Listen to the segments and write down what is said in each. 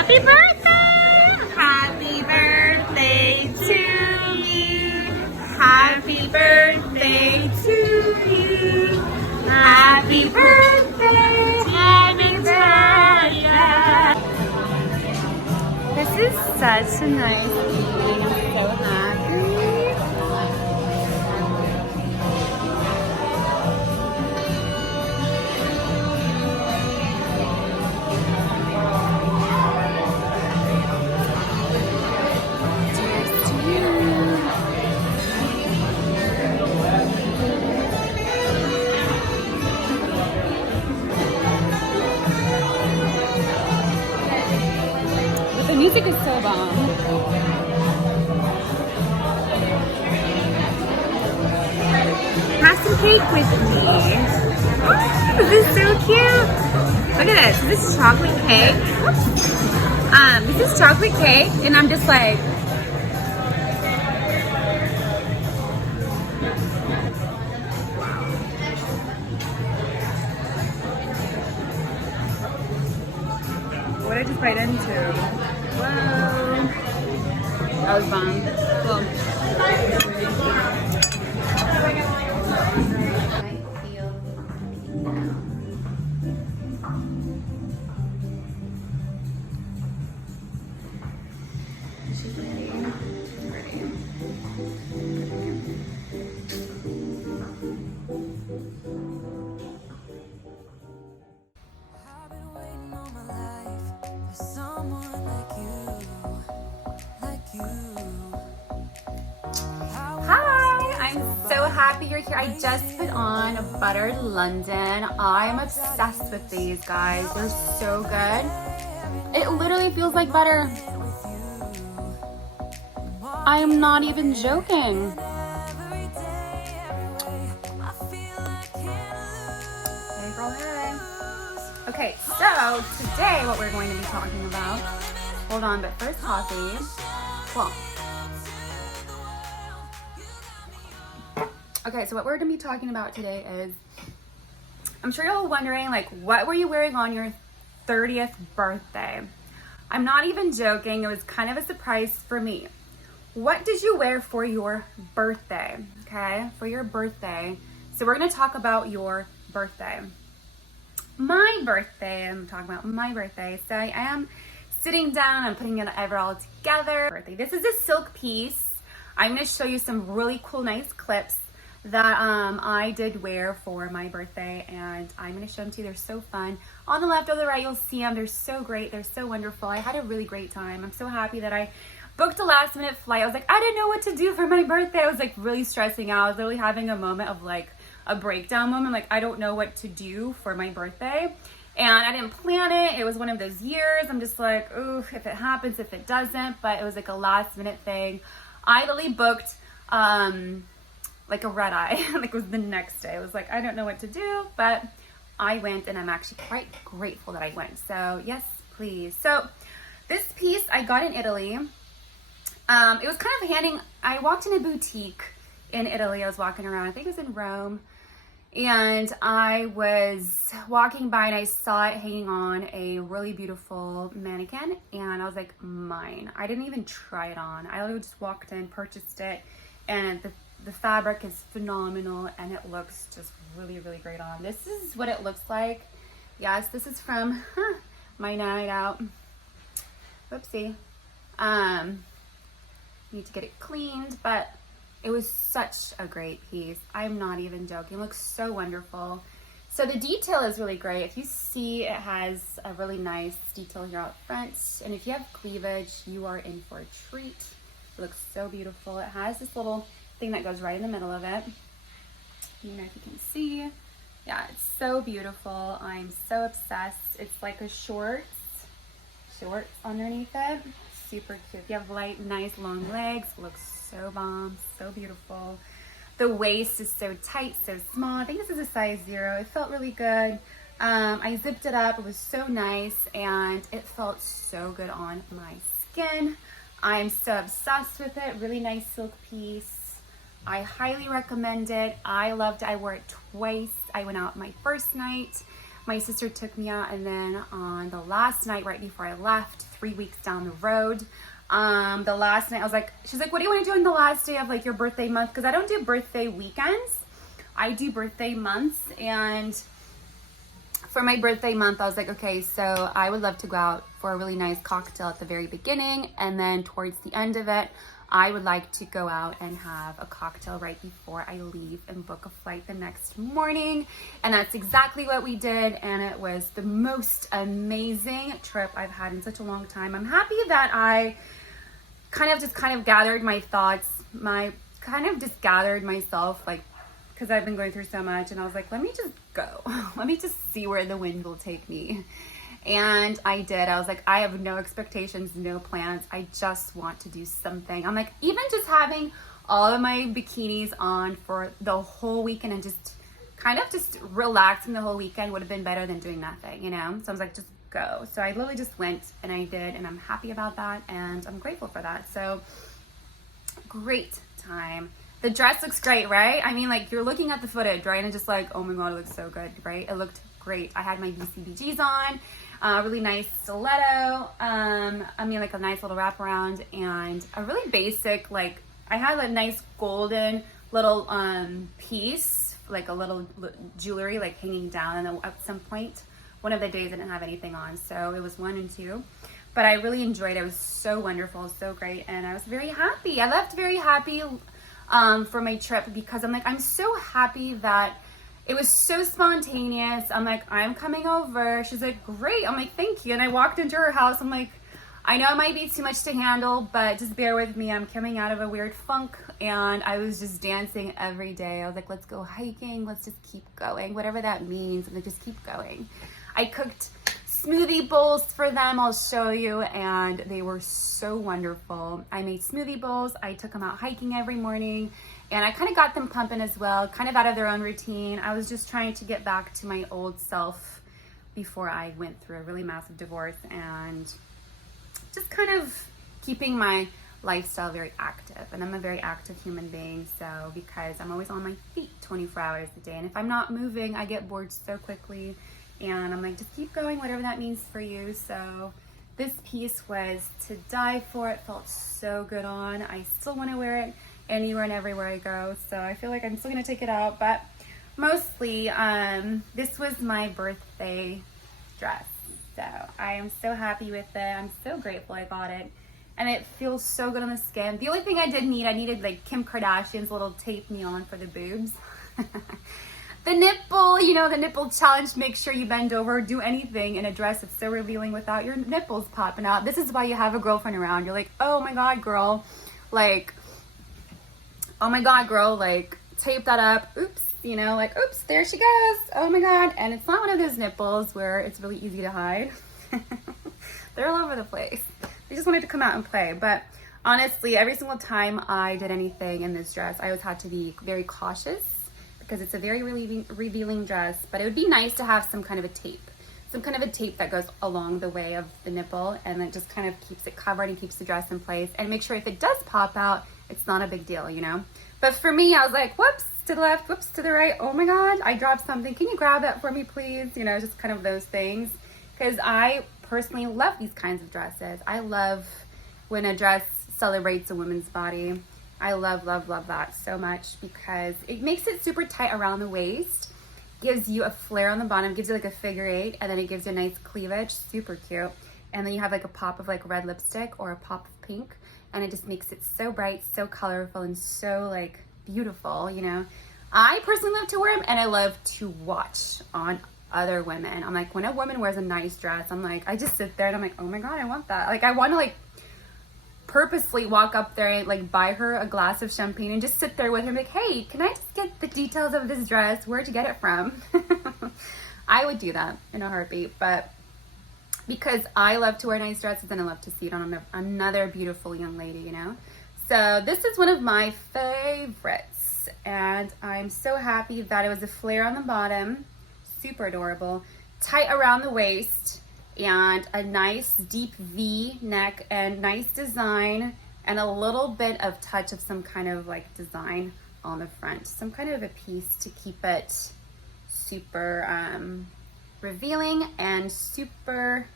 Happy birthday! Happy birthday to me. Happy birthday to you. Happy birthday, Natalya. This is such a nice evening. I'm so happy. The music is so bomb. Have some cake with me. This is so cute. Look at this. This is chocolate cake. This is chocolate cake, and I'm just like, what did I just bite into? Whoa. That was bomb. Cool. She's ready. So happy you're here. I just put on ButterLondon. I'm obsessed with these, guys. They're so good. It literally feels like butter. I am not even joking. Hey girl, hey. Okay, so today what we're going to be talking about. Hold on, but first coffee. Well. Okay, so what we're gonna be talking about today is, I'm sure you're all wondering, like, what were you wearing on your 30th birthday? I'm not even joking, it was kind of a surprise for me. What did you wear for your birthday? Okay, for your birthday. So we're gonna talk about your birthday. My birthday, I'm talking about my birthday. So I am sitting down, I'm putting it all together. This is a silk piece. I'm gonna show you some really cool, nice clips that I did wear for my birthday, and I'm going to show them to you. They're so fun. On the left or the right, you'll see them. They're so great. They're so wonderful. I had a really great time. I'm so happy that I booked a last minute flight. I was like, I didn't know what to do for my birthday. I was like really stressing out. I was literally having a moment of like a breakdown moment. Like, I don't know what to do for my birthday. And I didn't plan it. It was one of those years. I'm just like, ooh, if it happens, if it doesn't. But it was like a last minute thing. I literally booked like a red eye. Like, it was the next day. I was like, I don't know what to do, but I went, and I'm actually quite grateful that I went. So yes, please. So this piece I got in Italy. It was kind of I walked in a boutique in Italy. I was walking around, I think it was in Rome, and I was walking by and I saw it hanging on a really beautiful mannequin, and I was like, mine. I didn't even try it on. I literally just walked in, purchased it, and the fabric is phenomenal, and it looks just really, really great on. This is what it looks like. Yes, this is from my night out. Whoopsie. Need to get it cleaned, but it was such a great piece. I'm not even joking. It looks so wonderful. So the detail is really great. If you see, it has a really nice detail here out front, and if you have cleavage, you are in for a treat. It looks so beautiful. It has this little thing that goes right in the middle of it. You know, if you can see. Yeah, it's so beautiful. I'm so obsessed. It's like a shorts underneath it. Super cute. If you have light, nice long legs, it looks so bomb, so beautiful. The waist is so tight, so small. I think this is a size 0. It felt really good. I zipped it up. It was so nice, and it felt so good on my skin. I'm so obsessed with it. Really nice silk piece. I highly recommend it. I loved it. I wore it twice. I went out my first night. My sister took me out, and then on the last night right before I left, 3 weeks down the road, the last night I was like, she's like, what do you want to do on the last day of like your birthday month? Because I don't do birthday weekends, I do birthday months. And for my birthday month, I was like, okay, so I would love to go out for a really nice cocktail at the very beginning, and then towards the end of it, I would like to go out and have a cocktail right before I leave and book a flight the next morning. And that's exactly what we did, and it was the most amazing trip I've had in such a long time. I'm happy that I kind of gathered my thoughts, gathered myself, like, because I've been going through so much, and I was like, let me just go. Let me just see where the wind will take me. And I did. I was like, I have no expectations, no plans. I just want to do something. I'm like, even just having all of my bikinis on for the whole weekend and just relaxing the whole weekend would have been better than doing nothing, you know? So I was like, just go. So I literally just went, and I did, and I'm happy about that, and I'm grateful for that. So great time. The dress looks great, right? I mean, like, you're looking at the footage, right? And just like, oh my God, it looks so good, right? It looked great. I had my BCBGs on, really nice stiletto, like a nice little wraparound, and a really basic, like, I had a nice golden little piece, like a little jewelry, like hanging down, and then at some point, one of the days I didn't have anything on, so it was 1 and 2. But I really enjoyed it. It was so wonderful, so great, and I was very happy. I left very happy for my trip, because I'm like, I'm so happy that it was so spontaneous. I'm like, I'm coming over. She's like, great. I'm like, thank you. And I walked into her house. I'm like, I know it might be too much to handle, but just bear with me. I'm coming out of a weird funk, and I was just dancing every day. I was like, let's go hiking. Let's just keep going. Whatever that means. I'm like, just keep going. I cooked smoothie bowls for them, I'll show you, and they were so wonderful. I made smoothie bowls. I took them out hiking every morning, and I kind of got them pumping as well, kind of out of their own routine. I was just trying to get back to my old self before I went through a really massive divorce, and just kind of keeping my lifestyle very active. And I'm a very active human being, so because I'm always on my feet 24 hours a day, and if I'm not moving, I get bored so quickly. And I'm like, just keep going, whatever that means for you. So this piece was to die for. It felt so good on. I still want to wear it anywhere and everywhere I go. So I feel like I'm still going to take it out. But mostly, this was my birthday dress. So I am so happy with it. I'm so grateful I got it. And it feels so good on the skin. The only thing I needed like Kim Kardashian's little tape me on for the boobs. The nipple, the nipple challenge. Make sure you bend over, do anything in a dress that's so revealing without your nipples popping out. This is why you have a girlfriend around. You're like, oh my God, girl. Like, oh my God, girl. Like, tape that up. Oops. Oops, there she goes. Oh my God. And it's not one of those nipples where it's really easy to hide. They're all over the place. They just wanted to come out and play. But honestly, every single time I did anything in this dress, I always had to be very cautious, because it's a very revealing dress. But it would be nice to have some kind of a tape that goes along the way of the nipple, and it just kind of keeps it covered and keeps the dress in place, and make sure if it does pop out, it's not a big deal, But for me, I was like, whoops, to the left, whoops, to the right. Oh my God, I dropped something. Can you grab that for me, please? Just kind of those things. Because I personally love these kinds of dresses. I love when a dress celebrates a woman's body. I love, love, love that so much, because it makes it super tight around the waist, gives you a flare on the bottom, gives you like a figure 8, and then it gives you a nice cleavage, super cute. And then you have like a pop of like red lipstick or a pop of pink, and it just makes it so bright, so colorful, and so like beautiful, I personally love to wear them, and I love to watch on other women. I'm like, when a woman wears a nice dress, I'm like, I just sit there and I'm like, oh my God, I want that. Like, I want to like purposely walk up there and like buy her a glass of champagne and just sit there with her and be like, hey, can I just get the details of this dress? Where'd you get it from? I would do that in a heartbeat, but because I love to wear nice dresses and I love to see it on another beautiful young lady, So this is one of my favorites, and I'm so happy that it was a flare on the bottom, super adorable, tight around the waist, and a nice deep V neck, and nice design, and a little bit of touch of some kind of like design on the front, some kind of a piece to keep it super revealing and super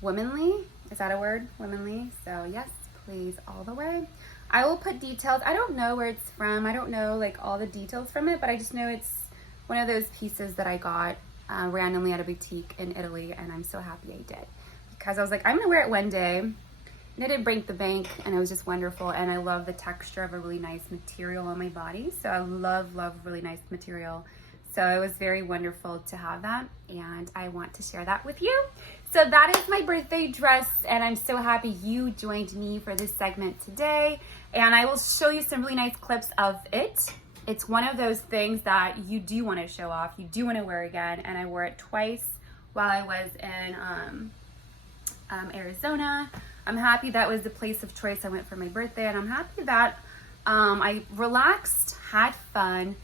womanly. Is that a word? Womanly. So yes, please, all the way. I will put details. I don't know where it's from. I don't know like all the details from it, but I just know it's one of those pieces that I got randomly at a boutique in Italy, and I'm so happy I did, because I was like, I'm gonna wear it one day, and it didn't break the bank, and it was just wonderful. And I love the texture of a really nice material on my body, so I love really nice material. So it was very wonderful to have that, and I want to share that with you. So that is my birthday dress, and I'm so happy you joined me for this segment today, and I will show you some really nice clips of it. It's one of those things that you do want to show off, you do want to wear again, and I wore it twice while I was in Arizona. I'm happy that was the place of choice I went for my birthday, and I'm happy that I relaxed, had fun,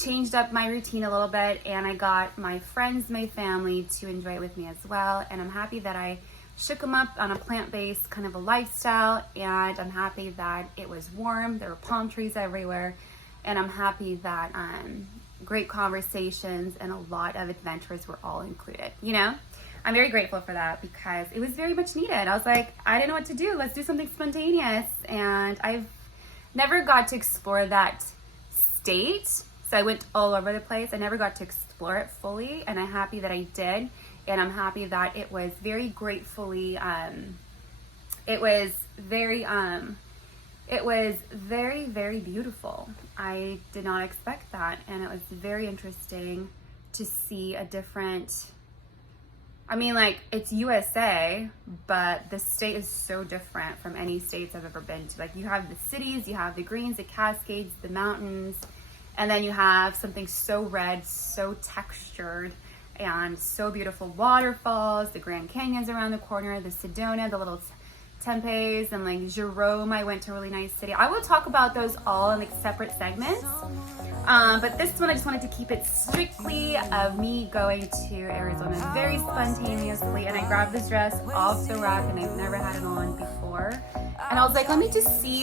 changed up my routine a little bit, and I got my friends, my family to enjoy it with me as well. And I'm happy that I shook them up on a plant-based kind of a lifestyle, and I'm happy that it was warm, there were palm trees everywhere, and I'm happy that great conversations and a lot of adventures were all included. You know, I'm very grateful for that, because it was very much needed. I was like, I didn't know what to do, let's do something spontaneous, and I've never got to explore that state, so I went all over the place. I never got to explore it fully, and I'm happy that I did. And I'm happy that it was very gratefully, it was very, very beautiful. I did not expect that, and it was very interesting to see a different, I mean, like, it's USA, but the state is so different from any states I've ever been to. Like, you have the cities, you have the greens, the Cascades, the mountains, and then you have something so red, so textured, and so beautiful waterfalls, the Grand Canyons around the corner, the Sedona, the little tempes, and like Jerome. I went to a really nice city. I will talk about those all in like separate segments. But this one, I just wanted to keep it strictly of me going to Arizona very spontaneously. And I grabbed this dress off the rack, and I've never had it on before. And I was like, let me just see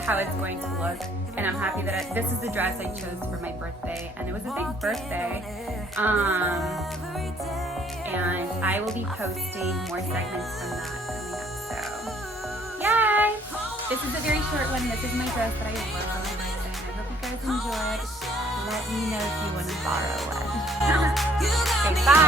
how it's going to look. And I'm happy that this is the dress I chose for my birthday, and it was a big birthday. And I will be posting more segments from that coming up. So, yay! This is a very short one. This is my dress that I wore for my birthday, and I hope you guys enjoyed. Let me know if you want to borrow one. Okay, bye.